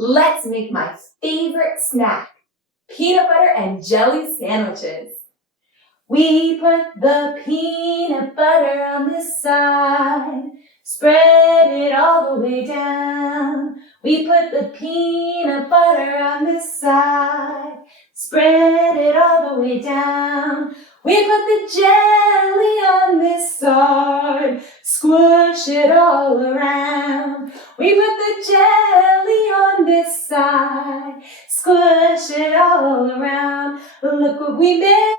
Let's make my favorite snack, peanut butter and jelly sandwiches. We put the peanut butter on this side, spread it all the way down. We put the peanut butter on this side, spread it all the way down. We put the jelly on this side, squish it all around. We put the jelly on this side, squish it all around. Look what we made.